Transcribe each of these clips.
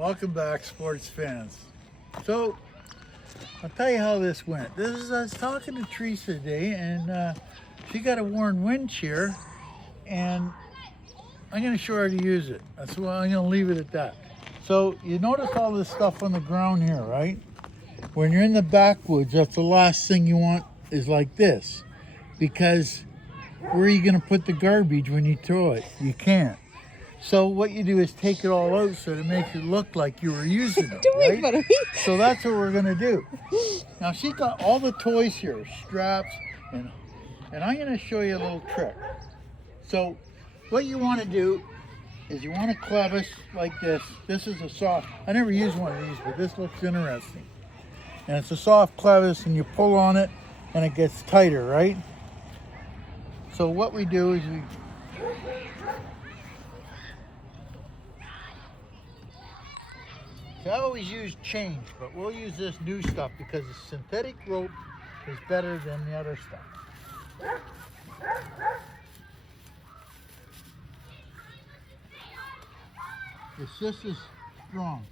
Welcome back, sports fans. So, I'll tell you how this went. I was talking to Teresa today, and she got a worn winch here, and I'm going to show her how to use it. That's why I'm going to leave it at that. So, you notice all this stuff on the ground here, right? When you're in the backwoods, that's the last thing you want is like this. Because where are you going to put the garbage when you throw it? You can't. So what you do is take it all out so it makes it look like you were using it, right? So that's what we're gonna do. Now she's got all the toys here, straps, and I'm gonna show you a little trick. So what you wanna do is you wanna clevis like this. This is a soft, I never used one of these, but this looks interesting. And it's a soft clevis and you pull on it and it gets tighter, right? So what we do is I always use change, but we'll use this new stuff because the synthetic rope is better than the other stuff. It's just as strong.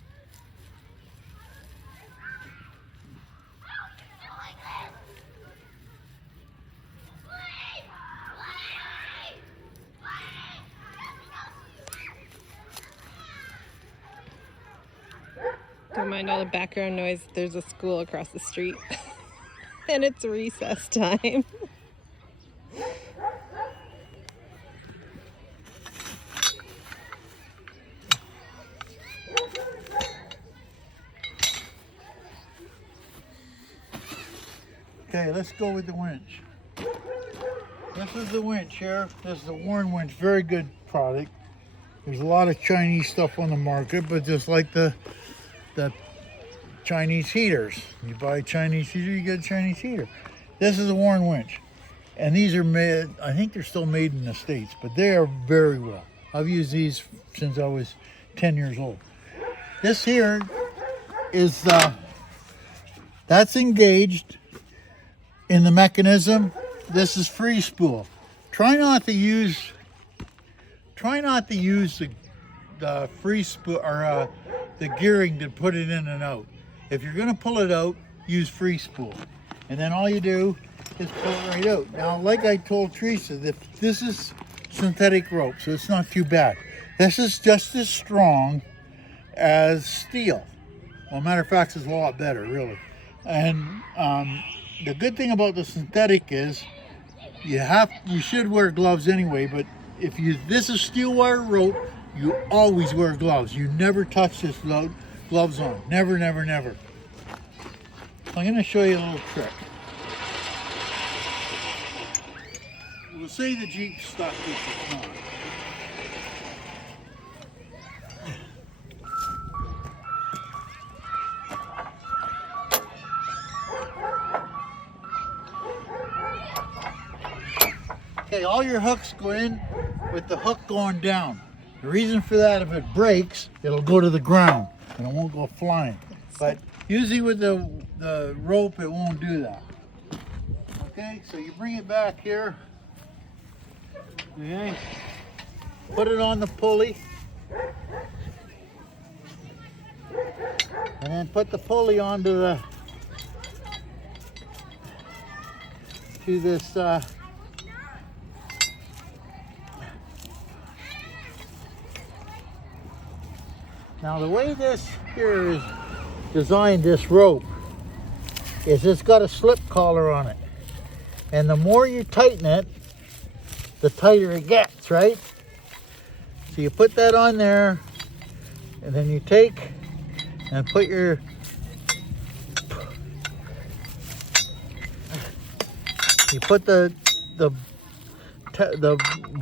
Don't mind all the background noise. There's a school across the street and it's recess time. Okay, let's go with the winch. This is the winch here. This is a worn winch, very good product. There's a lot of Chinese stuff on the market, but just like the Chinese heaters. You buy a Chinese heater, you get a Chinese heater. This is a worn winch. And these are made, I think they're still made in the States, but they are very well. I've used these since I was 10 years old. This here is, that's engaged in the mechanism. This is free spool. Try not to use the free spool or the gearing to put it in and out. If you're going to pull it out, use free spool. And then all you do is pull it right out. Now, like I told Teresa, this is synthetic rope, so it's not too bad. This is just as strong as steel. Well, matter of fact, it's a lot better, really. And the good thing about the synthetic is you should wear gloves anyway, but this is steel wire rope, you always wear gloves. You never touch this without gloves on. Never, never, never. So I'm going to show you a little trick. We'll say the Jeep's stuck, which it's not. Okay, all your hooks go in with the hook going down. The reason for that, if it breaks, it'll go to the ground and it won't go flying. But usually with the rope, it won't do that. Okay, so you bring it back here. Okay, put it on the pulley. And then put the pulley onto this now the way this here is designed, this rope, is it's got a slip collar on it. And the more you tighten it, the tighter it gets, right? So you put that on there, and then you take and put you put the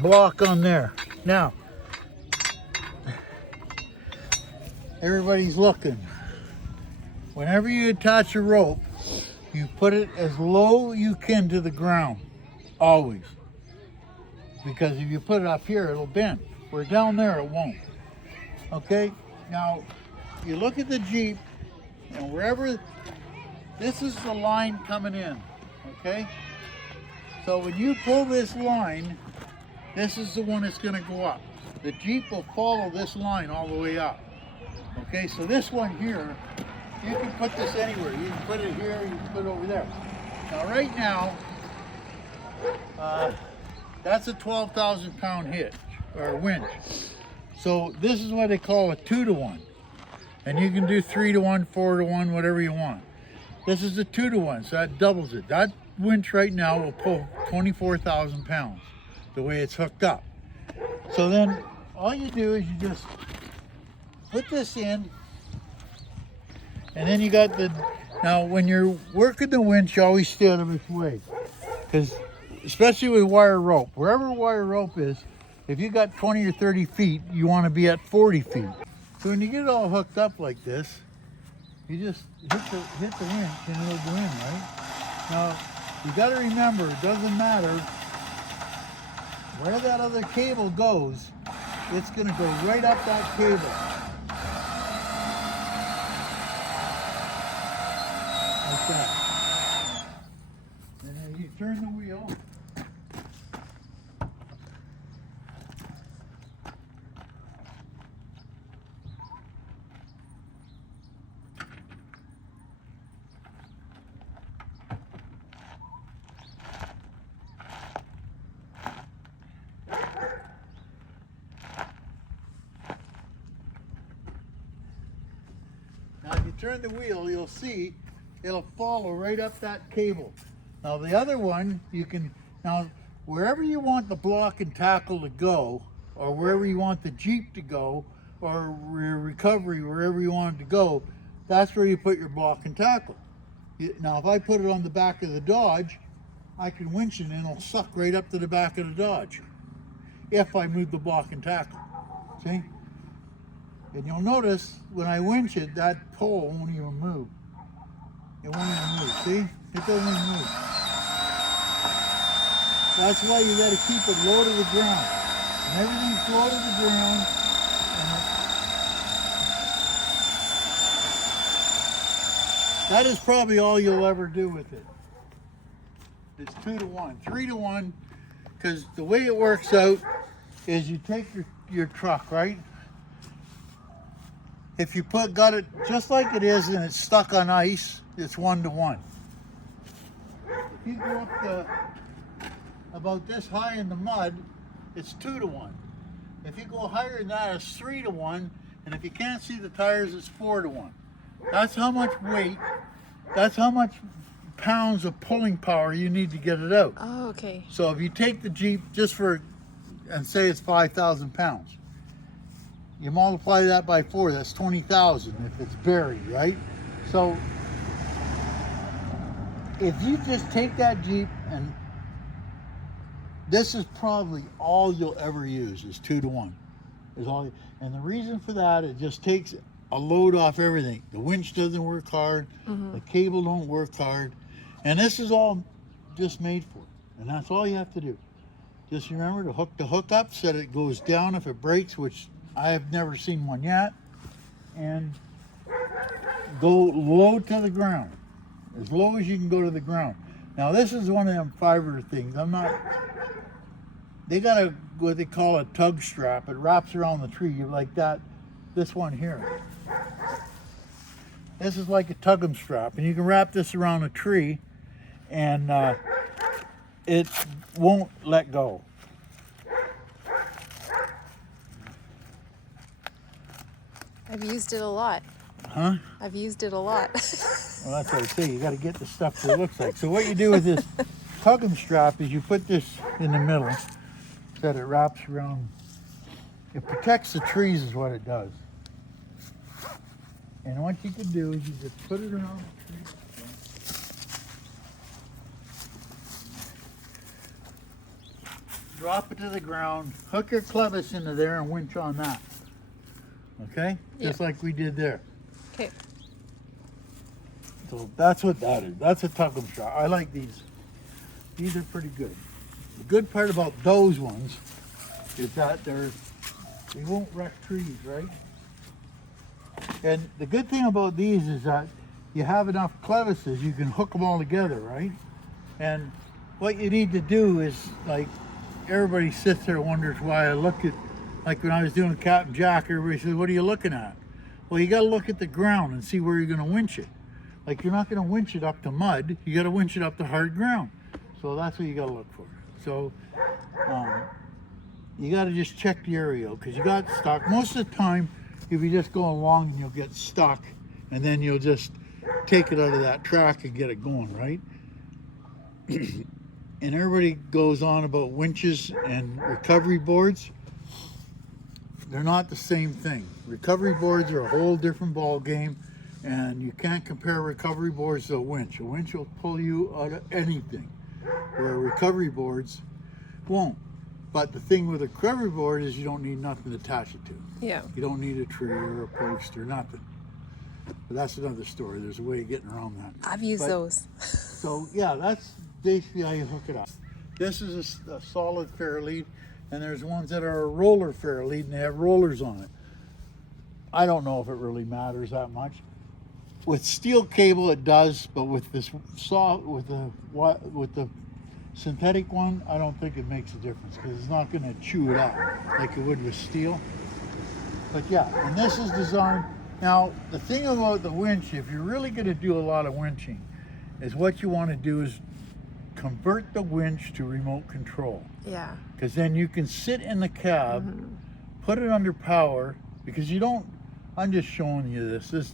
block on there. Now, everybody's looking. Whenever you attach a rope, you put it as low you can to the ground, always. Because if you put it up here, it'll bend. Where down there, it won't. Okay? Now, you look at the Jeep, and wherever, this is the line coming in, okay? So when you pull this line, this is the one that's gonna go up. The Jeep will follow this line all the way up. Okay, so this one here, you can put this anywhere. You can put it here, you can put it over there. Now right now, that's a 12,000 pound hitch or winch. So this is what they call a 2-to-1. And you can do 3-to-1, 4-to-1, whatever you want. This is a 2-to-1, so that doubles it. That winch right now will pull 24,000 pounds the way it's hooked up. So then all you do is you just put this in, and then you got the, now when you're working the winch, you always stay out of its way. Because especially with wire rope, wherever wire rope is, if you got 20 or 30 feet, you want to be at 40 feet. So when you get it all hooked up like this, you just hit the winch and it'll go in, right? Now, you got to remember, it doesn't matter where that other cable goes, it's going to go right up that cable. Like that. And then you turn the wheel. Now if you turn the wheel, you'll see it'll follow right up that cable. Now the other one, you can, now wherever you want the block and tackle to go, or wherever you want the Jeep to go, or your recovery, wherever you want it to go, that's where you put your block and tackle. Now if I put it on the back of the Dodge, I can winch it and it'll suck right up to the back of the Dodge if I move the block and tackle. See? And you'll notice when I winch it, that pole won't even move. It won't even move, see? It doesn't even move. That's why you gotta keep it low to the ground. And everything's low to the ground. That is probably all you'll ever do with it. It's 2-to-1, 3-to-1, because the way it works out is you take your truck, right? If you got it just like it is and it's stuck on ice, it's 1-to-1. If you go up to about this high in the mud, it's 2-to-1. If you go higher than that, it's 3-to-1. And if you can't see the tires, it's 4-to-1. That's how much weight, that's how much pounds of pulling power you need to get it out. Oh, okay. So if you take the Jeep just for, and say it's 5,000 pounds, you multiply that by 4, that's 20,000 if it's buried, right? So if you just take that Jeep, and this is probably all you'll ever use is 2-to-1. Is all, and the reason for that, it just takes a load off everything. The winch doesn't work hard, the cable don't work hard, and this is all just made for it. And that's all you have to do. Just remember to hook the hook up so that it goes down if it breaks, which I have never seen one yet, and go low to the ground, as low as you can go to the ground. Now this is one of them fiber things. They got what they call a tug strap. It wraps around the tree like that. This one here. This is like a tug'em strap, and you can wrap this around a tree, and it won't let go. I've used it a lot. Huh? I've used it a lot. Well, that's what I say. You got to get the stuff that it looks like. So what you do with this tug'em strap is you put this in the middle so that it wraps around. It protects the trees is what it does. And what you can do is you just put it around the tree. Drop it to the ground, hook your clevis into there and winch on that. Okay? Just like we did there. Okay. So that's what that is. That's a tug'em strap. I like these. These are pretty good. The good part about those ones is that they won't wreck trees, right? And the good thing about these is that you have enough clevises, you can hook them all together, right? And what you need to do is, like, everybody sits there and wonders why I look at, like when I was doing Captain Jack, everybody says, what are you looking at? Well, you got to look at the ground and see where you're going to winch it. Like, you're not going to winch it up to mud. You got to winch it up to hard ground. So that's what you got to look for. So you got to just check the area because you got stuck. Most of the time, if you just go along and you'll get stuck, and then you'll just take it out of that track and get it going, right? And everybody goes on about winches and recovery boards. They're not the same thing. Recovery boards are a whole different ball game, and you can't compare recovery boards to a winch. A winch will pull you out of anything, where recovery boards won't. But the thing with a recovery board is you don't need nothing to attach it to. Yeah. You don't need a tree or a post or nothing. But that's another story. There's a way of getting around that. I've used those. So yeah, that's basically how you hook it up. This is a solid fair lead, and there's ones that are a roller fair lead and they have rollers on it. I don't know if it really matters that much. With steel cable it does, but with this with the synthetic one, I don't think it makes a difference because it's not going to chew it up like it would with steel. But yeah, and this is designed. Now, the thing about the winch, if you're really going to do a lot of winching, is what you want to do is convert the winch to remote control. Yeah. Because then you can sit in the cab, put it under power, because you don't, I'm just showing you this,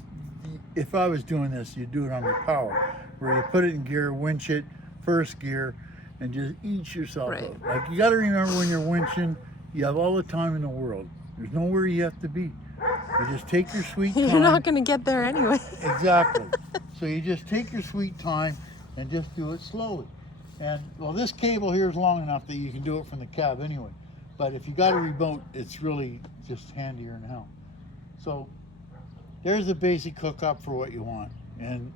if I was doing this, you'd do it under power, where you put it in gear, winch it, first gear, and just eat yourself out. Like, you got to remember when you're winching, you have all the time in the world. There's nowhere you have to be. You just take your sweet time. You're not going to get there anyway. Exactly. So you just take your sweet time and just do it slowly. And well, this cable here is long enough that you can do it from the cab anyway. But if you got a remote, it's really just handier than hell. So there's the basic hookup for what you want. And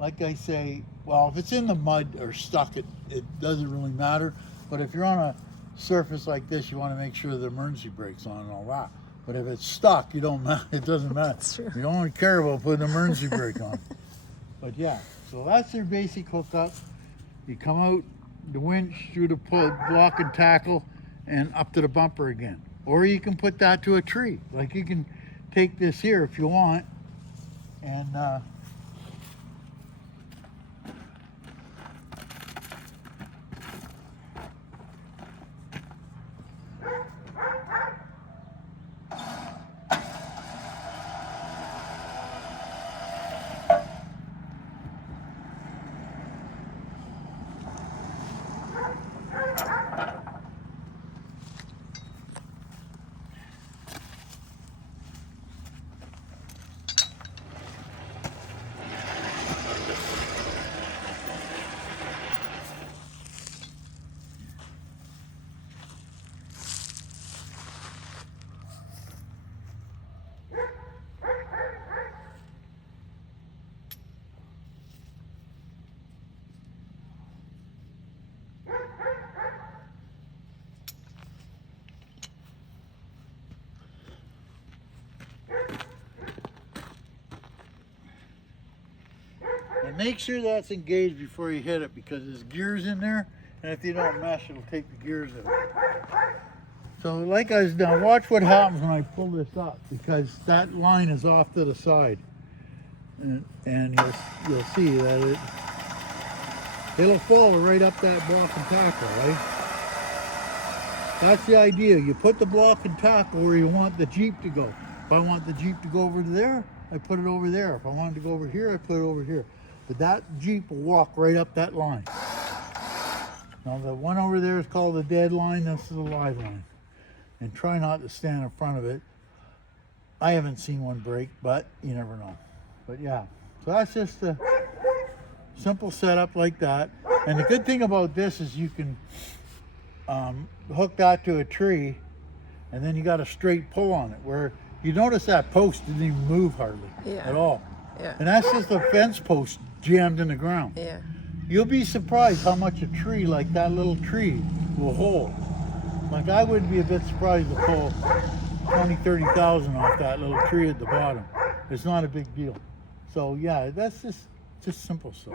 like I say, well, if it's in the mud or stuck, it doesn't really matter. But if you're on a surface like this, you want to make sure the emergency brake's on and all that. But if it's stuck, it doesn't matter. That's true. You don't really care about putting the emergency brake on. But yeah, so that's your basic hookup. You come out the winch through the block and tackle and up to the bumper again. Or you can put that to a tree. Like, you can take this here if you want and and make sure that's engaged before you hit it, because there's gears in there, and if you don't mesh, it'll take the gears out. So like I was now, watch what happens when I pull this up, because that line is off to the side, and you'll see that it'll fall right up that block and tackle, right? That's the idea. You put the block and tackle where you want the Jeep to go. If I want the Jeep to go over there, I put it over there. If I want it to go over here, I put it over here. But that Jeep will walk right up that line. Now the one over there is called the dead line. This is the live line. And try not to stand in front of it. I haven't seen one break, but you never know. But yeah, so that's just a simple setup like that. And the good thing about this is you can hook that to a tree, and then you got a straight pull on it, where you notice that post didn't even move hardly at all. Yeah. And that's just a fence post jammed in the ground. Yeah. You'll be surprised how much a tree like that little tree will hold. Like, I would be a bit surprised to pull 20, 30,000 off that little tree at the bottom. It's not a big deal. So yeah, that's just simple stuff.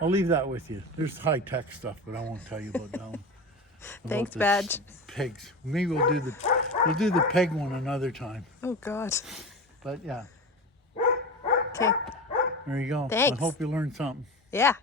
I'll leave that with you. There's high-tech stuff, but I won't tell you about that one. Thanks, Badge. Pegs. Maybe we'll do the peg one another time. Oh God. But yeah, Okay. there you go. Thanks. I hope you learned something. Yeah.